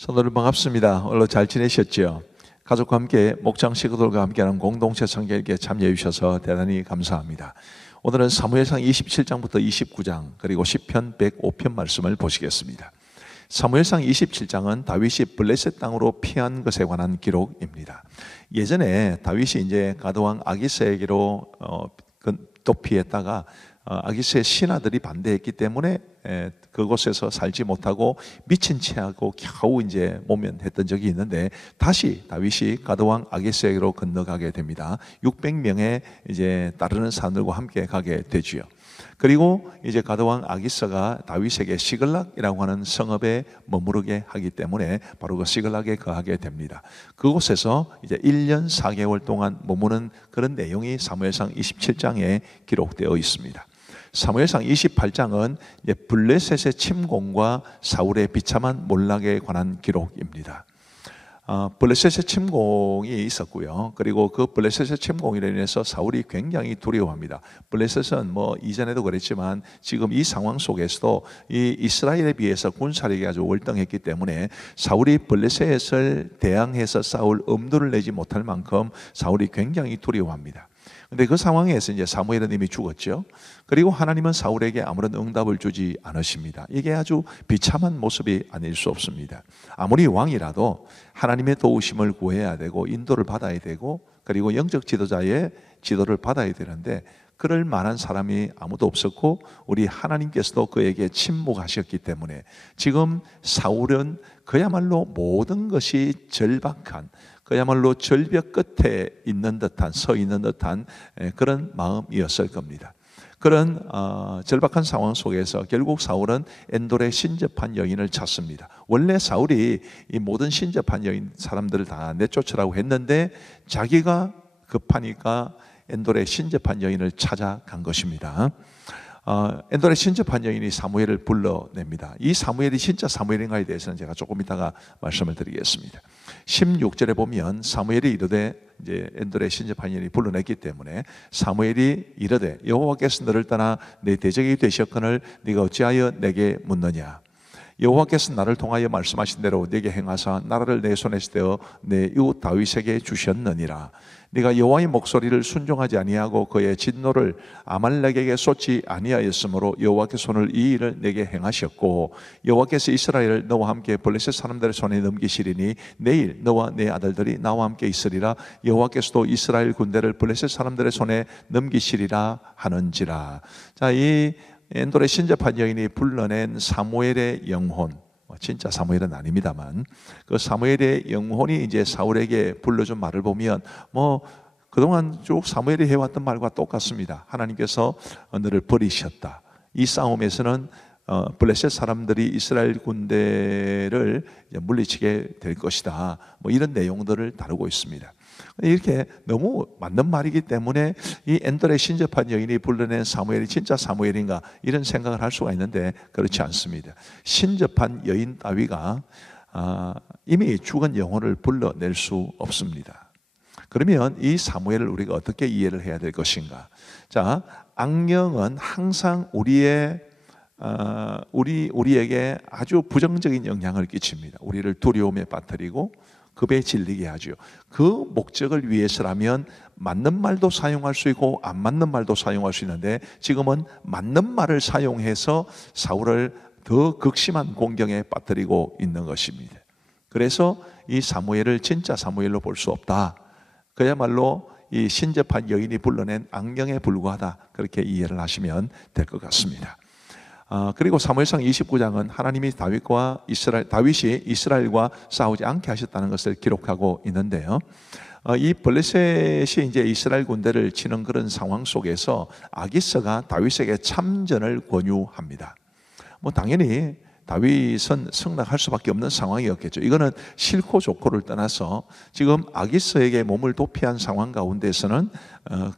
성도들 반갑습니다. 오늘 잘 지내셨죠? 가족과 함께 목장 식구들과 함께하는 공동체 성결기에 참여해 주셔서 대단히 감사합니다. 오늘은 사무엘상 27장부터 29장 그리고 시편 105편 말씀을 보시겠습니다. 사무엘상 27장은 다윗이 블레셋 땅으로 피한 것에 관한 기록입니다. 예전에 다윗이 이제 가드왕 아기스에게로 도피했다가 아기스의 신하들이 반대했기 때문에 그곳에서 살지 못하고 미친 채하고 겨우 이제 모면했던 적이 있는데, 다시 다윗이 가드왕 아기스에게로 건너가게 됩니다. 600명의 이제 따르는 사람들과 함께 가게 되지요. 그리고 이제 가드왕 아기스가 다윗에게 시글락이라고 하는 성읍에 머무르게 하기 때문에 바로 그 시글락에 거하게 됩니다. 그곳에서 이제 1년 4개월 동안 머무는 그런 내용이 사무엘상 27장에 기록되어 있습니다. 사무엘상 28장은 블레셋의 침공과 사울의 비참한 몰락에 관한 기록입니다. 블레셋의 침공이 있었고요. 그리고 그 블레셋의 침공으로 인해서 사울이 굉장히 두려워합니다. 블레셋은 이전에도 그랬지만 지금 이 상황 속에서도 이 이스라엘에 비해서 군사력이 아주 월등했기 때문에 사울이 블레셋을 대항해서 싸울 엄두를 내지 못할 만큼 사울이 굉장히 두려워합니다. 근데 그 상황에서 이제 사무엘은 이미 죽었죠. 그리고 하나님은 사울에게 아무런 응답을 주지 않으십니다. 이게 아주 비참한 모습이 아닐 수 없습니다. 아무리 왕이라도 하나님의 도우심을 구해야 되고 인도를 받아야 되고 그리고 영적 지도자의 지도를 받아야 되는데, 그럴 만한 사람이 아무도 없었고 우리 하나님께서도 그에게 침묵하셨기 때문에 지금 사울은 그야말로 모든 것이 절박한, 그야말로 절벽 끝에 있는 듯한, 서 있는 듯한 그런 마음이었을 겁니다. 그런 절박한 상황 속에서 결국 사울은 엔돌의 신접한 여인을 찾습니다. 원래 사울이 이 모든 신접한 여인 사람들을 다 내쫓으라고 했는데 자기가 급하니까 엔돌의 신접한 여인을 찾아간 것입니다. 엔돌의 신접한 여인이 사무엘을 불러냅니다. 이 사무엘이 진짜 사무엘인가에 대해서는 제가 조금 이따가 말씀을 드리겠습니다. 16절에 보면 사무엘이 이르되, 이제 엔돌의 신접한 여인이 불러냈기 때문에 사무엘이 이르되 여호와께서 너를 떠나 내 대적이 되셨거늘 네가 어찌하여 내게 묻느냐. 여호와께서 나를 통하여 말씀하신 대로 네게 행하사 나라를 내 손에서 떼어 내 이웃 다윗에게 주셨느니라. 네가 여호와의 목소리를 순종하지 아니하고 그의 진노를 아말렉에게 쏟지 아니하였으므로 여호와께서 오늘 이 일을 내게 행하셨고, 여호와께서 이스라엘을 너와 함께 블레셋 사람들의 손에 넘기시리니 내일 너와 내 아들들이 나와 함께 있으리라. 여호와께서도 이스라엘 군대를 블레셋 사람들의 손에 넘기시리라 하는지라. 자, 이 엔돌의 신접한 여인이 불러낸 사무엘의 영혼, 진짜 사무엘은 아닙니다만 그 사무엘의 영혼이 이제 사울에게 불러준 말을 보면 그동안 쭉 사무엘이 해왔던 말과 똑같습니다. 하나님께서 너를 버리셨다. 이 싸움에서는 블레셋 사람들이 이스라엘 군대를 물리치게 될 것이다. 이런 내용들을 다루고 있습니다. 이렇게 너무 맞는 말이기 때문에 이 엔돌의 신접한 여인이 불러낸 사무엘이 진짜 사무엘인가 이런 생각을 할 수가 있는데 그렇지 않습니다. 신접한 여인 따위가 이미 죽은 영혼을 불러낼 수 없습니다. 그러면 이 사무엘을 우리가 어떻게 이해를 해야 될 것인가? 자, 악령은 항상 우리에게 아주 부정적인 영향을 끼칩니다. 우리를 두려움에 빠뜨리고 급에 질리게 하죠. 그 목적을 위해서라면 맞는 말도 사용할 수 있고 안 맞는 말도 사용할 수 있는데, 지금은 맞는 말을 사용해서 사울을 더 극심한 공경에 빠뜨리고 있는 것입니다. 그래서 이 사무엘을 진짜 사무엘로 볼 수 없다. 그야말로 이 신접한 여인이 불러낸 악령에 불과하다. 그렇게 이해를 하시면 될 것 같습니다. 그리고 사무엘상 29장은 하나님이 다윗이 이스라엘과 싸우지 않게 하셨다는 것을 기록하고 있는데요. 이 블레셋이 이제 이스라엘 군대를 치는 그런 상황 속에서 아기스가 다윗에게 참전을 권유합니다. 당연히 다윗은 승낙할 수밖에 없는 상황이었겠죠. 이거는 싫고 좋고를 떠나서 지금 아기스에게 몸을 도피한 상황 가운데서는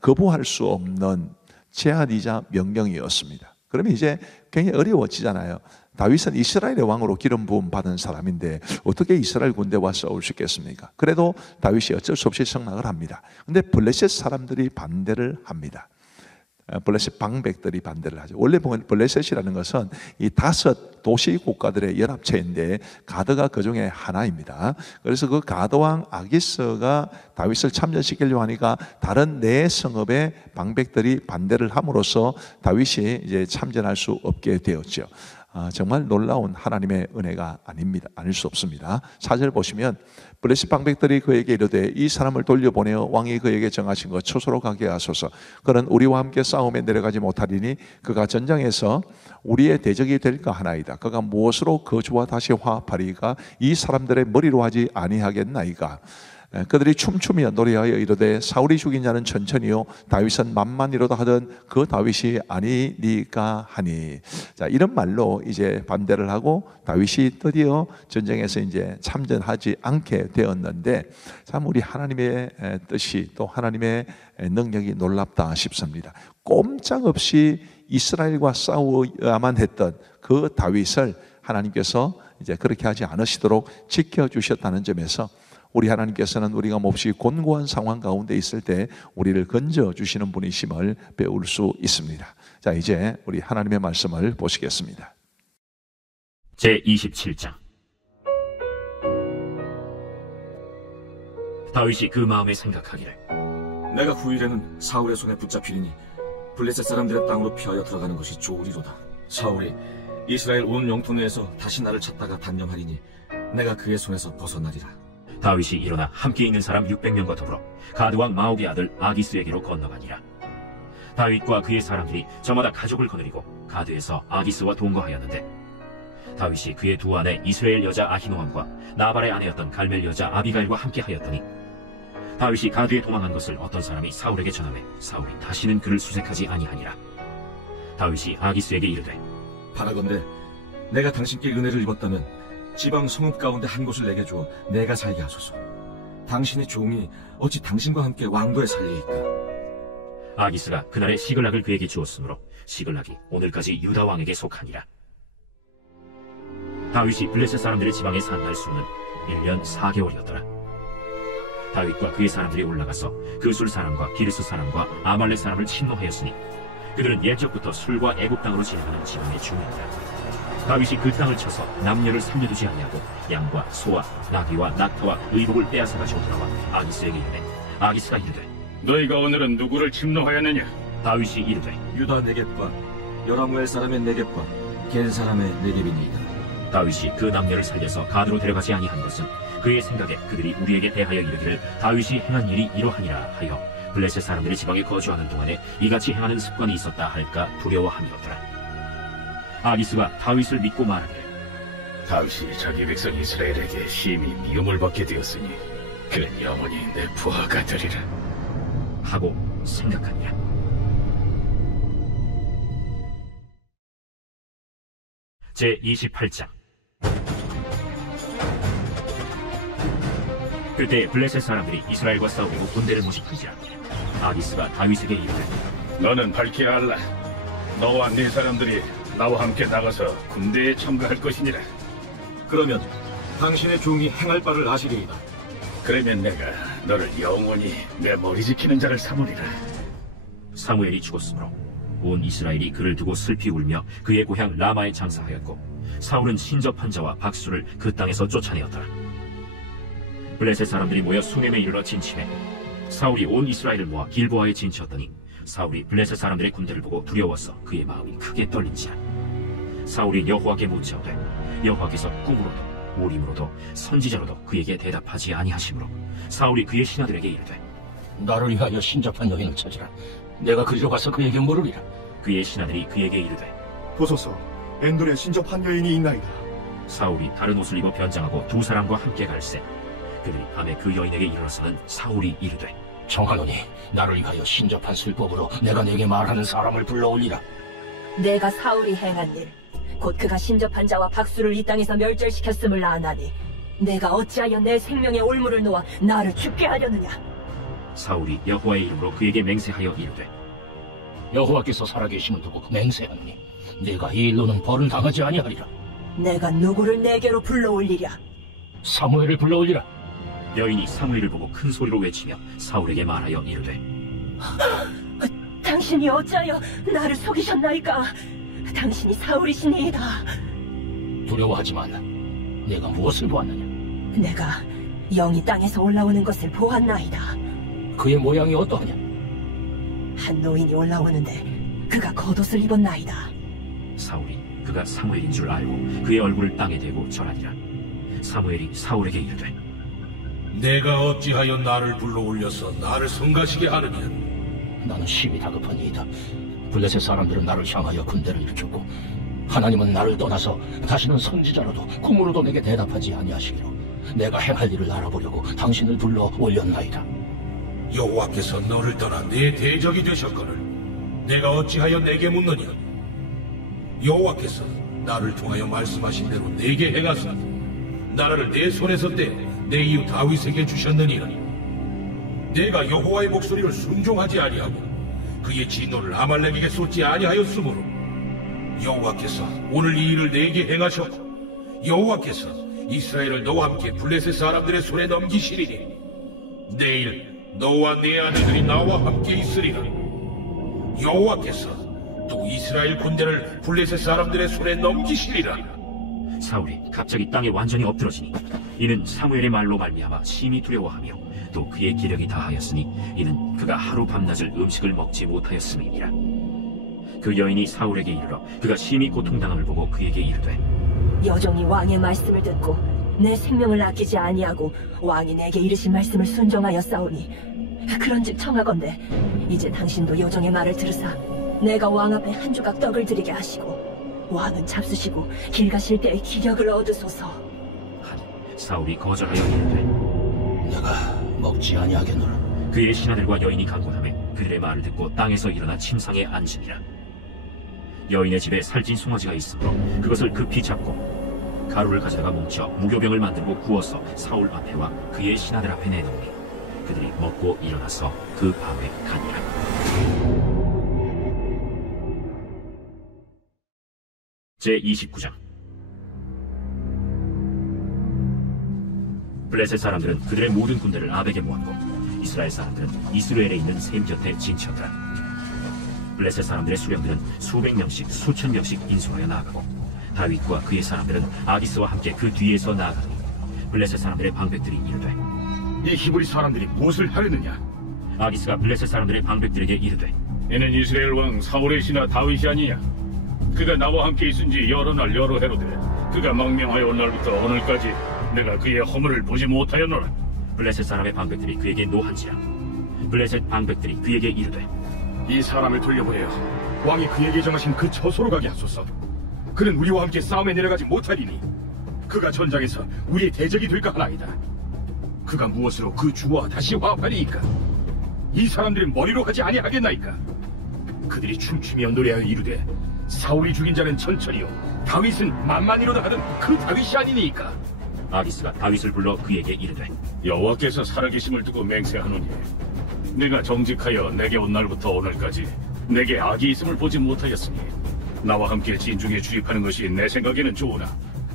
거부할 수 없는 제한이자 명령이었습니다. 그러면 이제 굉장히 어려워지잖아요. 다윗은 이스라엘의 왕으로 기름 부음 받은 사람인데 어떻게 이스라엘 군대와 싸울 수 있겠습니까? 그래도 다윗이 어쩔 수 없이 승낙을 합니다. 근데 블레셋 사람들이 반대를 합니다. 블레셋 방백들이 반대를 하죠. 원래 보면 블레셋이라는 것은 이 5 도시 국가들의 연합체인데 가드가 그 중에 하나입니다. 그래서 그 가드 왕 아기스가 다윗을 참전시키려고 하니까 다른 4 성읍의 방백들이 반대를 함으로써 다윗이 이제 참전할 수 없게 되었죠. 정말 놀라운 하나님의 은혜가 아닐 수 없습니다. 4절 보시면 블레셋 방백들이 그에게 이르되 이 사람을 돌려보내어 왕이 그에게 정하신 것 초소로 가게 하소서. 그는 우리와 함께 싸움에 내려가지 못하리니 그가 전장에서 우리의 대적이 될까 하나이다. 그가 무엇으로 거주와 다시 화합하리가 이 사람들의 머리로 하지 아니하겠나이까. 그들이 춤추며 노래하여 이르되 사울이 죽인 자는 천천히요 다윗은 만만이로다 하던 그 다윗이 아니니까 하니. 자, 이런 말로 이제 반대를 하고 다윗이 드디어 전쟁에서 이제 참전하지 않게 되었는데, 참 우리 하나님의 뜻이 또 하나님의 능력이 놀랍다 싶습니다. 꼼짝없이 이스라엘과 싸워야만 했던 그 다윗을 하나님께서 이제 그렇게 하지 않으시도록 지켜주셨다는 점에서 우리 하나님께서는 우리가 몹시 곤고한 상황 가운데 있을 때 우리를 건져주시는 분이심을 배울 수 있습니다. 자, 이제 우리 하나님의 말씀을 보시겠습니다. 제27장. 다윗이 그 마음에 생각하기를 내가 후일에는 사울의 손에 붙잡히리니 블레셋 사람들의 땅으로 피하여 들어가는 것이 좋으리로다. 사울이 이스라엘 온 영토 내에서 다시 나를 찾다가 단념하리니 내가 그의 손에서 벗어나리라. 다윗이 일어나 함께 있는 사람 600명과 더불어 가드왕 마옥의 아들 아기스에게로 건너가니라. 다윗과 그의 사람들이 저마다 가족을 거느리고 가드에서 아기스와 동거하였는데, 다윗이 그의 두 아내 이스라엘 여자 아히노함과 나발의 아내였던 갈멜 여자 아비가일과 함께 하였더니, 다윗이 가드에 도망한 것을 어떤 사람이 사울에게 전하매 사울이 다시는 그를 수색하지 아니하니라. 다윗이 아기스에게 이르되 바라건대 내가 당신께 은혜를 입었다면 지방 성읍 가운데 한 곳을 내게 주어 내가 살게 하소서. 당신의 종이 어찌 당신과 함께 왕도에 살리이까. 아기스가 그날에 시글락을 그에게 주었으므로 시글락이 오늘까지 유다 왕에게 속하니라. 다윗이 블레셋 사람들의 지방에 산 날 수는 1년 4개월이었더라. 다윗과 그의 사람들이 올라가서 그술 사람과 기르스 사람과 아말렉 사람을 침노하였으니 그들은 옛적부터 술과 애국 땅으로 지내는 지방의 주민이라. 다윗이 그 땅을 쳐서 남녀를 살려두지 아니하고 양과 소와 나귀와 낙타와 의복을 빼앗아 가지고 돌아와 아기스에게 이르되, 아기스가 이르되 너희가 오늘은 누구를 침노하였느냐? 다윗이 이르되 유다 네겝과 여라무엘 사람의 네겝과 겐 사람의 네겝이니이다. 다윗이 그 남녀를 살려서 가드로 데려가지 아니한 것은 그의 생각에 그들이 우리에게 대하여 이르기를 다윗이 행한 일이 이러하니라 하여 블레셋 사람들이 지방에 거주하는 동안에 이같이 행하는 습관이 있었다 할까 두려워함이었더라. 아기스가 다윗을 믿고 말하기를 다윗이 자기 백성 이스라엘에게 심히 미움을 받게 되었으니 그는 영원히 내 부하가 되리라 하고 생각하니라. 제28장. 그때 블레셋 사람들이 이스라엘과 싸우려고 군대를 모집한지라. 아기스가 다윗에게 이르되 너는 밝히 알라. 너와 네 사람들이 나와 함께 나가서 군대에 참가할 것이니라. 그러면 당신의 종이 행할 바를 아시리이다. 그러면 내가 너를 영원히 내 머리 지키는 자를 삼으리라. 사무엘이 죽었으므로 온 이스라엘이 그를 두고 슬피 울며 그의 고향 라마에 장사하였고, 사울은 신접한 자와 박수를 그 땅에서 쫓아내었더라. 블레셋 사람들이 모여 수넴에 이르러 진침해 사울이 온 이스라엘을 모아 길보아에 진치었더니 사울이 블레셋 사람들의 군대를 보고 두려워서 그의 마음이 크게 떨린지라. 사울이 여호와께 묻자오되 여호와께서 꿈으로도 우림으로도 선지자로도 그에게 대답하지 아니하시므로 사울이 그의 신하들에게 이르되 나를 위하여 신접한 여인을 찾으라. 내가 그리로 가서 그에게 물으리라. 그의 신하들이 그에게 이르되 보소서, 엔돌에 신접한 여인이 있나이다. 사울이 다른 옷을 입어 변장하고 두 사람과 함께 갈새 그들이 밤에 그 여인에게 이르러서는 사울이 이르되 청하노니 나를 위하여 신접한 술법으로 내가 내게 말하는 사람을 불러올리라. 내가 사울이 행한 일, 곧 그가 신접한 자와 박수를 이 땅에서 멸절시켰음을 아나니 내가 어찌하여 내 생명의 올무를 놓아 나를 죽게 하려느냐. 사울이 여호와의 이름으로 그에게 맹세하여 이르되 여호와께서 살아계심을 두고 맹세하노니 내가 이 일로는 벌을 당하지 아니하리라. 내가 누구를 내게로 불러올리랴. 사무엘을 불러올리라. 여인이 사무엘을 보고 큰 소리로 외치며 사울에게 말하여 이르되 당신이 어찌하여 나를 속이셨나이까? 당신이 사울이시니이다. 두려워하지만 내가 무엇을 보았느냐? 내가 영이 땅에서 올라오는 것을 보았나이다. 그의 모양이 어떠하냐? 한 노인이 올라오는데 그가 겉옷을 입었나이다. 사울이 그가 사무엘인 줄 알고 그의 얼굴을 땅에 대고 절하니라. 사무엘이 사울에게 이르되 내가 어찌하여 나를 불러올려서 나를 성가시게 하느냐? 나는 심히 다급하니이다. 블레셋 사람들은 나를 향하여 군대를 일으켰고 하나님은 나를 떠나서 다시는 선지자로도 꿈으로도 내게 대답하지 아니하시기로 내가 행할 일을 알아보려고 당신을 불러 올렸나이다. 여호와께서 너를 떠나 내 대적이 되셨거늘 내가 어찌하여 내게 묻느냐? 여호와께서 나를 통하여 말씀하신 대로 내게 행하사 나라를 내 손에서 떼어 내 이웃 다윗에게 주셨느니라. 내가 여호와의 목소리를 순종하지 아니하고 그의 진노를 아말렉에게 쏟지 아니하였으므로 여호와께서 오늘 이 일을 내게 행하셨고 여호와께서 이스라엘을 너와 함께 블레셋 사람들의 손에 넘기시리니 내일 너와 내 아내들이 나와 함께 있으리라. 여호와께서 또 이스라엘 군대를 블레셋 사람들의 손에 넘기시리라. 사울이 갑자기 땅에 완전히 엎드러지니 이는 사무엘의 말로 말미암아 심히 두려워하며 또 그의 기력이 다하였으니 이는 그가 하루 밤낮을 음식을 먹지 못하였음이니라. 그 여인이 사울에게 이르러 그가 심히 고통당함을 보고 그에게 이르되 여종이 왕의 말씀을 듣고 내 생명을 아끼지 아니하고 왕이 내게 이르신 말씀을 순종하여 싸우니 그런즉 청하건대 이제 당신도 여종의 말을 들으사 내가 왕 앞에 한 조각 떡을 드리게 하시고 왕은 잡수시고 길 가실 때에 기력을 얻으소서. 하니 사울이 거절하여 이르되 내가 먹지 아니하겠노라. 그의 신하들과 여인이 강권하며 그들의 말을 듣고 땅에서 일어나 침상에 앉으니라. 여인의 집에 살찐 송아지가 있으므로 그것을 급히 잡고 가루를 가져다가 뭉쳐 무교병을 만들고 구워서 사울 앞에와 그의 신하들 앞에 내놓으니 그들이 먹고 일어나서 그 밤에 가니라. 제29장. 블레셋 사람들은 그들의 모든 군대를 아벡에 모았고 이스라엘 사람들은 이스라엘에 있는 셈 곁에 진치었더라. 블레셋 사람들의 수령들은 수백 명씩 수천 명씩 인솔하여 나아가고 다윗과 그의 사람들은 아기스와 함께 그 뒤에서 나아가니 블레셋 사람들의 방백들이 이르되 이 히브리 사람들이 무엇을 하려느냐? 아기스가 블레셋 사람들의 방백들에게 이르되 이는 이스라엘 왕 사울의 신하 다윗이 아니냐? 그가 나와 함께 있은지 여러 날 여러 해로되 그가 망명하여 온 날부터 오늘까지 내가 그의 허물을 보지 못하였노라. 블레셋 사람의 방백들이 그에게 노한지라. 블레셋 방백들이 그에게 이르되 이 사람을 돌려보내어 왕이 그에게 정하신 그 처소로 가게 하소서. 그는 우리와 함께 싸움에 내려가지 못하리니 그가 전장에서 우리의 대적이 될까 하나이다. 그가 무엇으로 그 주와 다시 화합하리이까? 이 사람들은 머리로 하지 아니하겠나이까? 그들이 춤추며 노래하여 이르되 사울이 죽인 자는 천천히요 다윗은 만만이로다 하던 그 다윗이 아니니까. 아기스가 다윗을 불러 그에게 이르되 여호와께서 살아계심을 두고 맹세하노니 내가 정직하여 내게 온 날부터 오늘까지 내게 악이 있음을 보지 못하였으니 나와 함께 진중에 출입하는 것이 내 생각에는 좋으나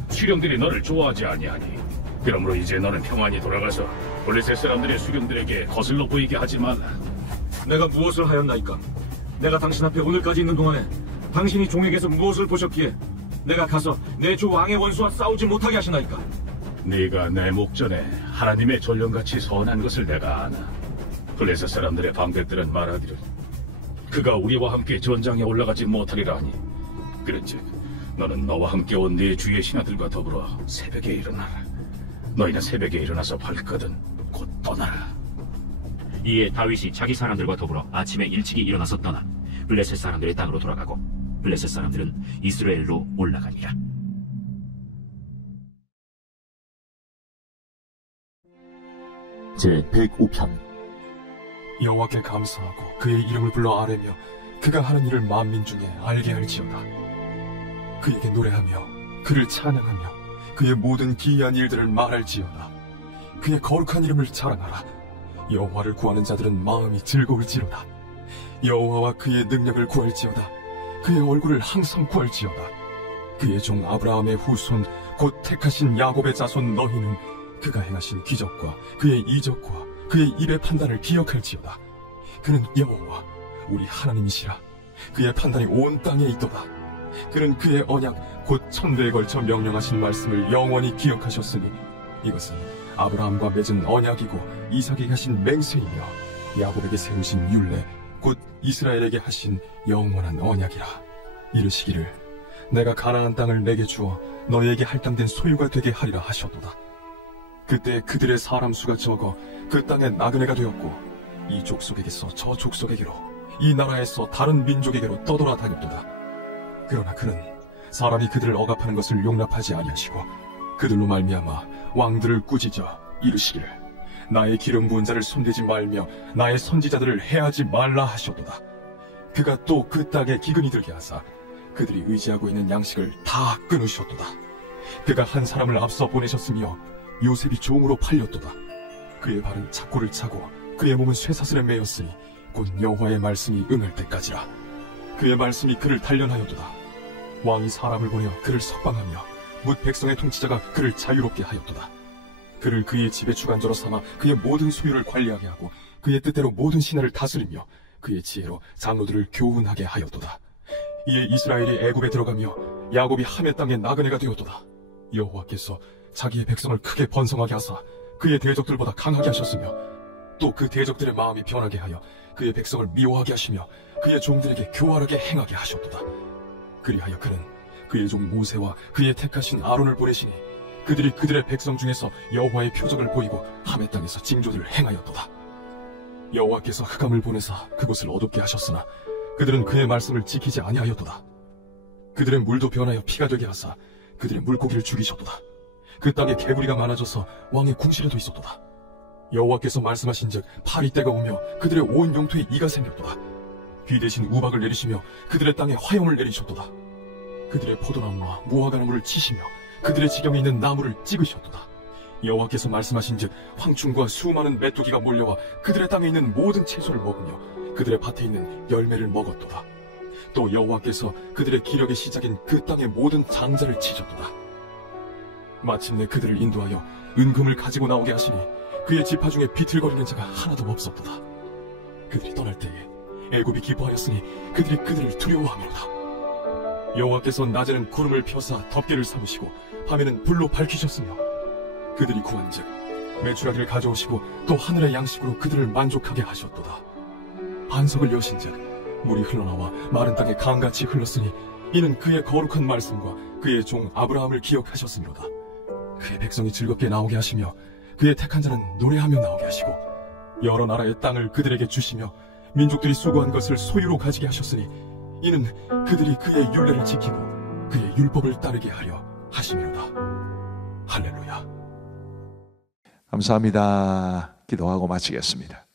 수령들이 너를 좋아하지 아니하니 그러므로 이제 너는 평안히 돌아가서 블레셋 사람들의 수령들에게 거슬러 보이게 하지 말라. 내가 무엇을 하였나이까? 내가 당신 앞에 오늘까지 있는 동안에 당신이 종에게서 무엇을 보셨기에 내가 가서 내 주 왕의 원수와 싸우지 못하게 하시나이까? 네가 내 목전에 하나님의 전령같이 선한 것을 내가 아나. 블레셋 사람들의 방백들은 말하기를 그가 우리와 함께 전장에 올라가지 못하리라 하니 그런즉 너는 너와 함께 온 네 주의 신하들과 더불어 새벽에 일어나라. 너희는 새벽에 일어나서 발거든 곧 떠나라. 이에 다윗이 자기 사람들과 더불어 아침에 일찍이 일어나서 떠나 블레셋 사람들의 땅으로 돌아가고 블레셋 사람들은 이스라엘로 올라가니라. 제105편. 여호와께 감사하고 그의 이름을 불러 아뢰며 그가 하는 일을 만민 중에 알게 할지어다. 그에게 노래하며 그를 찬양하며 그의 모든 기이한 일들을 말할지어다. 그의 거룩한 이름을 자랑하라. 여호와를 구하는 자들은 마음이 즐거울지로다. 여호와와 그의 능력을 구할지어다. 그의 얼굴을 항상 구할지어다. 그의 종 아브라함의 후손 곧 택하신 야곱의 자손 너희는 그가 행하신 기적과 그의 이적과 그의 입의 판단을 기억할지어다. 그는 여호와 우리 하나님이시라. 그의 판단이 온 땅에 있도다. 그는 그의 언약 곧 천대에 걸쳐 명령하신 말씀을 영원히 기억하셨으니 이것은 아브라함과 맺은 언약이고 이삭에게 하신 맹세이며 야곱에게 세우신 율례 곧 이스라엘에게 하신 영원한 언약이라. 이르시기를 내가 가나안 땅을 내게 주어 너희에게 할당된 소유가 되게 하리라 하셨도다. 그때 그들의 사람 수가 적어 그 땅에 나그네가 되었고 이 족속에게서 저 족속에게로 이 나라에서 다른 민족에게로 떠돌아다녔도다. 그러나 그는 사람이 그들을 억압하는 것을 용납하지 아니하시고 그들로 말미암아 왕들을 꾸짖어 이르시기를 나의 기름 부은 자를 손대지 말며 나의 선지자들을 해하지 말라 하셨도다. 그가 또 그 땅에 기근이 들게 하사 그들이 의지하고 있는 양식을 다 끊으셨도다. 그가 한 사람을 앞서 보내셨으며 요셉이 종으로 팔렸도다. 그의 발은 착고를 차고 그의 몸은 쇠사슬에 매였으니 곧 여호와의 말씀이 응할 때까지라. 그의 말씀이 그를 단련하였도다. 왕이 사람을 보내어 그를 석방하며 뭇 백성의 통치자가 그를 자유롭게 하였도다. 그를 그의 집의 주관자로 삼아 그의 모든 소유를 관리하게 하고 그의 뜻대로 모든 신하를 다스리며 그의 지혜로 장로들을 교훈하게 하였도다. 이에 이스라엘이 애굽에 들어가며 야곱이 하멜 땅의 나그네가 되었도다. 여호와께서 자기의 백성을 크게 번성하게 하사 그의 대적들보다 강하게 하셨으며 또 그 대적들의 마음이 변하게 하여 그의 백성을 미워하게 하시며 그의 종들에게 교활하게 행하게 하셨도다. 그리하여 그는 그의 종 모세와 그의 택하신 아론을 보내시니 그들이 그들의 백성 중에서 여호와의 표적을 보이고 하멜 땅에서 징조들을 행하였도다. 여호와께서 흑암을 보내사 그곳을 어둡게 하셨으나 그들은 그의 말씀을 지키지 아니하였도다. 그들의 물도 변하여 피가 되게 하사 그들의 물고기를 죽이셨도다. 그 땅에 개구리가 많아져서 왕의 궁실에도 있었도다. 여호와께서 말씀하신즉 파리 때가 오며 그들의 온 영토에 이가 생겼도다. 비 대신 우박을 내리시며 그들의 땅에 화염을 내리셨도다. 그들의 포도나무와 무화과나무를 치시며 그들의 지경에 있는 나무를 찍으셨도다. 여호와께서 말씀하신즉 황충과 수많은 메뚜기가 몰려와 그들의 땅에 있는 모든 채소를 먹으며 그들의 밭에 있는 열매를 먹었도다. 또 여호와께서 그들의 기력의 시작인 그 땅의 모든 장자를 치셨도다. 마침내 그들을 인도하여 은금을 가지고 나오게 하시니 그의 지파 중에 비틀거리는 자가 하나도 없었도다. 그들이 떠날 때에 애굽이 기뻐하였으니 그들이 그들을 두려워하미로다. 여호와께서 낮에는 구름을 펴사 덮개를 삼으시고 밤에는 불로 밝히셨으며 그들이 구한즉 메추라기를 가져오시고 또 하늘의 양식으로 그들을 만족하게 하셨도다. 반석을 여신즉 물이 흘러나와 마른 땅에 강같이 흘렀으니 이는 그의 거룩한 말씀과 그의 종 아브라함을 기억하셨으므로다. 그의 백성이 즐겁게 나오게 하시며 그의 택한 자는 노래하며 나오게 하시고 여러 나라의 땅을 그들에게 주시며 민족들이 수고한 것을 소유로 가지게 하셨으니 이는 그들이 그의 율례를 지키고 그의 율법을 따르게 하려 하심이로다. 할렐루야. 감사합니다. 기도하고 마치겠습니다.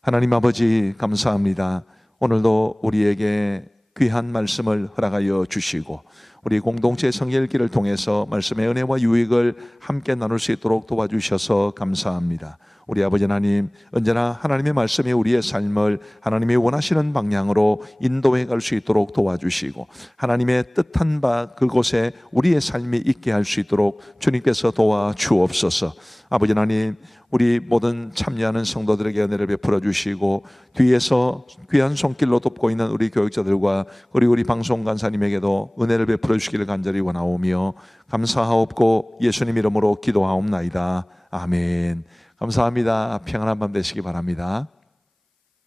하나님 아버지 감사합니다. 오늘도 우리에게 귀한 말씀을 허락하여 주시고 우리 공동체 성결기를 통해서 말씀의 은혜와 유익을 함께 나눌 수 있도록 도와주셔서 감사합니다. 우리 아버지 하나님, 언제나 하나님의 말씀이 우리의 삶을 하나님이 원하시는 방향으로 인도해 갈 수 있도록 도와주시고 하나님의 뜻한 바 그곳에 우리의 삶이 있게 할 수 있도록 주님께서 도와주옵소서. 아버지 하나님, 우리 모든 참여하는 성도들에게 은혜를 베풀어 주시고 뒤에서 귀한 손길로 돕고 있는 우리 교육자들과 우리 방송 간사님에게도 은혜를 베풀어 주시기를 간절히 원하오며 감사하옵고 예수님 이름으로 기도하옵나이다. 아멘. 감사합니다. 평안한 밤 되시기 바랍니다.